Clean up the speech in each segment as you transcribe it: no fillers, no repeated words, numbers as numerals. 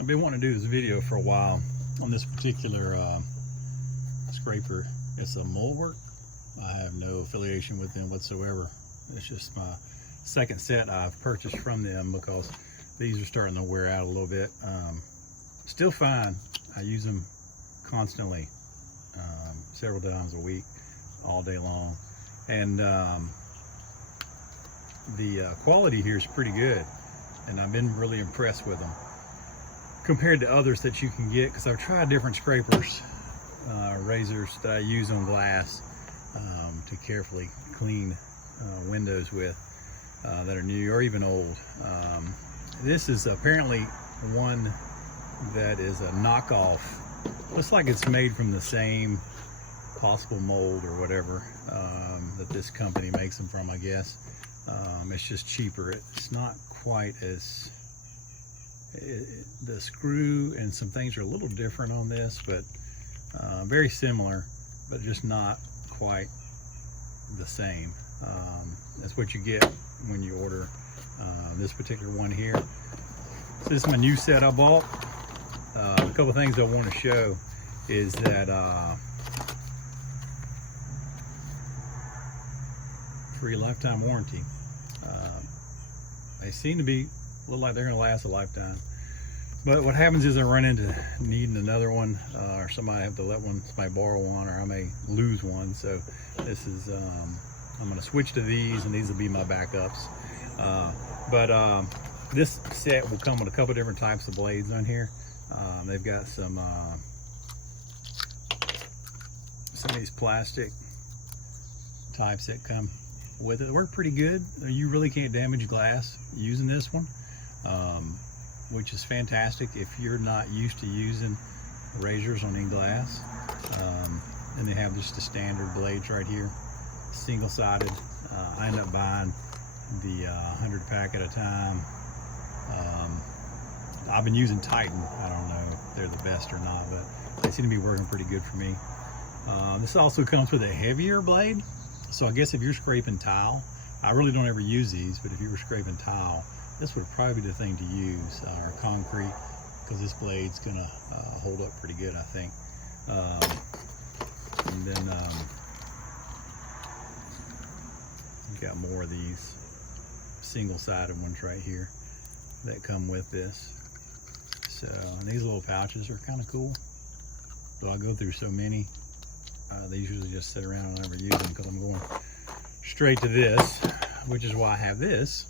I've been wanting to do this video for a while on this particular scraper. It's a Mulwark. I have no affiliation with them whatsoever. It's just my second set I've purchased from them because these are starting to wear out a little bit. Still fine. I use them constantly, several times a week, all day long. And the quality here is pretty good, and I've been really impressed with them compared to others that you can get, because I've tried different scrapers, razors that I use on glass to carefully clean windows with that are new or even old. This is apparently one that is a knockoff. Looks like it's made from the same possible mold or whatever that this company makes them from, I guess. It's just cheaper. It's not quite as... the screw and some things are a little different on this, but very similar, but just not quite the same. That's what you get when you order this particular one here. So this is my new set I bought. A couple things I want to show is that free lifetime warranty. They seem to be look like they're going to last a lifetime, but what happens is I run into needing another one, or somebody have to let somebody borrow one, or I may lose one. So this is I'm going to switch to these, and these will be my backups. But this set will come with a couple different types of blades on here. They've got some of these plastic types that come with it. They work pretty good. You really can't damage glass using this one, which is fantastic if you're not used to using razors on any glass. And they have just the standard blades right here, single-sided. I end up buying the 100 pack at a time. I've been using Titan. I don't know if they're the best or not, but they seem to be working pretty good for me. This also comes with a heavier blade. So I guess if you're scraping tile, I really don't ever use these, but if you were scraping tile, this would probably be the thing to use, or concrete, because this blade's gonna hold up pretty good, I think. And then we've got more of these single-sided ones right here that come with this. So, and these little pouches are kind of cool. Though I go through so many, they usually just sit around and never use them because I'm going straight to this, which is why I have this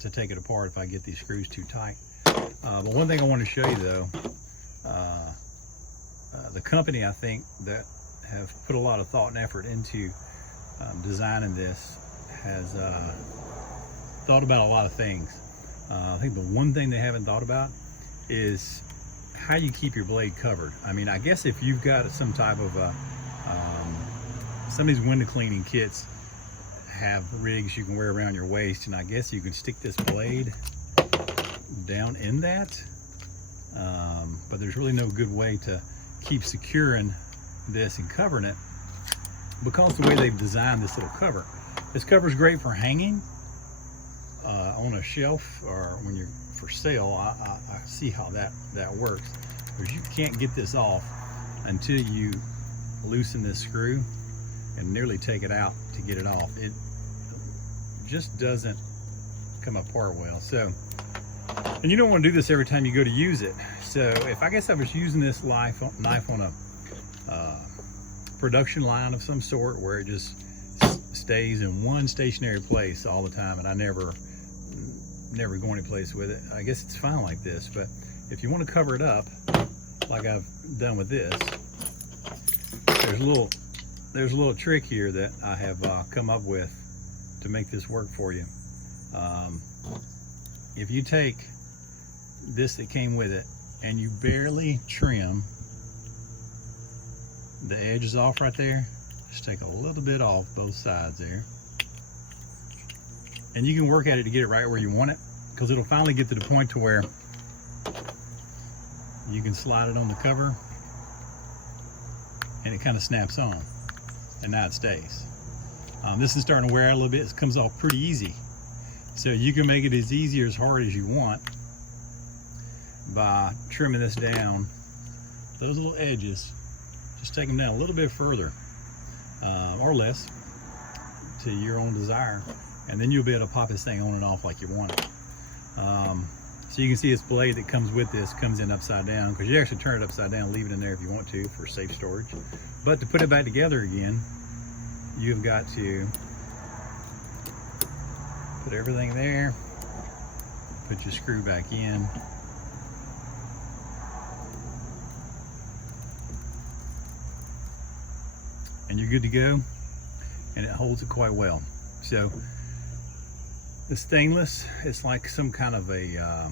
to take it apart if I get these screws too tight. But one thing I want to show you though, the company, I think, that have put a lot of thought and effort into designing this has thought about a lot of things. I think the one thing they haven't thought about is how you keep your blade covered. I mean, I guess if you've got some type of some of these window cleaning kits have rigs you can wear around your waist, and I guess you can stick this blade down in that, but there's really no good way to keep securing this and covering it, because the way they've designed this little cover. This cover is great for hanging on a shelf, or when you're for sale. I see how that works, because you can't get this off until you loosen this screw and nearly take it out to get it off. It just doesn't come apart well. So, and you don't want to do this every time you go to use it. So if I guess I was using this knife on a production line of some sort, where it just stays in one stationary place all the time, and I never go any place with it, I guess it's fine like this. But if you want to cover it up like I've done with this, there's a little trick here that I have come up with to make this work for you. If you take this that came with it and you barely trim the edges off right there, just take a little bit off both sides there, and you can work at it to get it right where you want it, because it'll finally get to the point to where you can slide it on the cover and it kind of snaps on, and now it stays. This is starting to wear out a little bit. It comes off pretty easy, so you can make it as easy or as hard as you want. by trimming this down, those little edges, just take them down a little bit further or less to your own desire, and then you'll be able to pop this thing on and off like you want it. So you can see this blade that comes with this comes in upside down, because you actually turn it upside down, leave it in there if you want to for safe storage. But to put it back together again, you've got to put everything there, put your screw back in, and you're good to go, and it holds it quite well. So the stainless, it's like some kind of a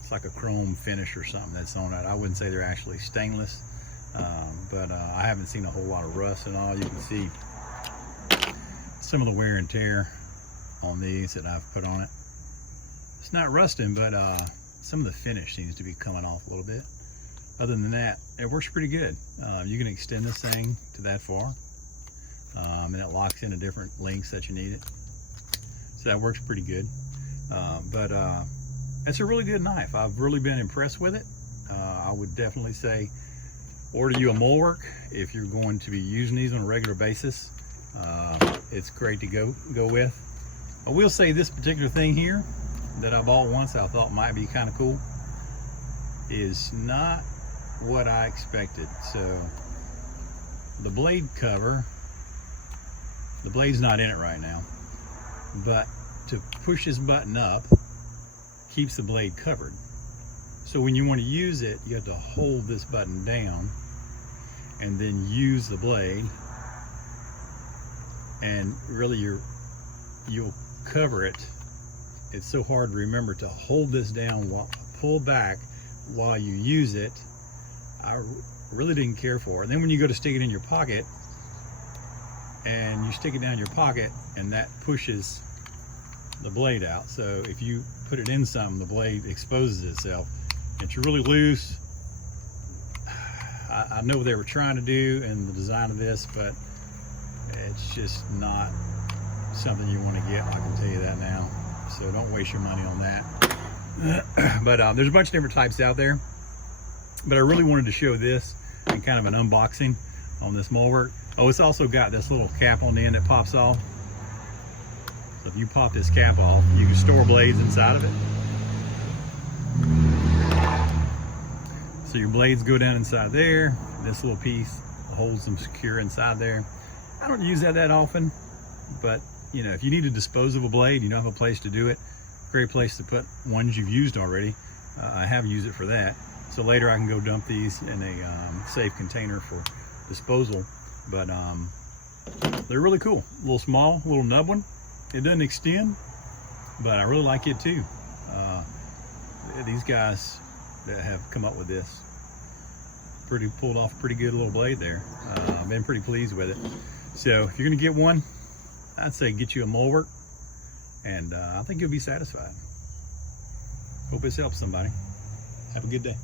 it's like a chrome finish or something that's on it. I wouldn't say they're actually stainless, but I haven't seen a whole lot of rust and all. You can see some of the wear and tear on these that I've put on it. It's not rusting, but some of the finish seems to be coming off a little bit. Other than that, it works pretty good. You can extend this thing to that far, and it locks into different lengths that you need it. So that works pretty good. But it's a really good knife. I've really been impressed with it. I would definitely say order you a Mulwark if you're going to be using these on a regular basis. It's great to go with. I will say this particular thing here that I bought once I thought might be kind of cool is not what I expected. So the blade cover, the blade's not in it right now, but to push this button up keeps the blade covered. So when you want to use it, you have to hold this button down and then use the blade, and really you'll cover it. It's so hard to remember to hold this down while pull back while you use it. I really didn't care for it. And then when you go to stick it in your pocket, and you stick it down your pocket, and that pushes the blade out. So if you put it in something, the blade exposes itself. It's really loose. I know what they were trying to do in the design of this, but it's just not something you want to get. I can tell you that now. So don't waste your money on that. But there's a bunch of different types out there. But I really wanted to show this in kind of an unboxing on this Mulwark. Oh, it's also got this little cap on the end that pops off. So if you pop this cap off, you can store blades inside of it. So your blades go down inside there. This little piece holds them secure inside there. I don't use that often, but you know, if you need to dispose of a blade, you don't have a place to do it, great place to put ones you've used already. I have used it for that. So later I can go dump these in a safe container for disposal. But they're really cool. A little small, a little nub one. It doesn't extend, but I really like it too. These guys that have come up with this pulled off a pretty good little blade there. I've been pretty pleased with it. So if you're gonna get one, I'd say get you a Mulwark, and I think you'll be satisfied. Hope this helps somebody. Have a good day.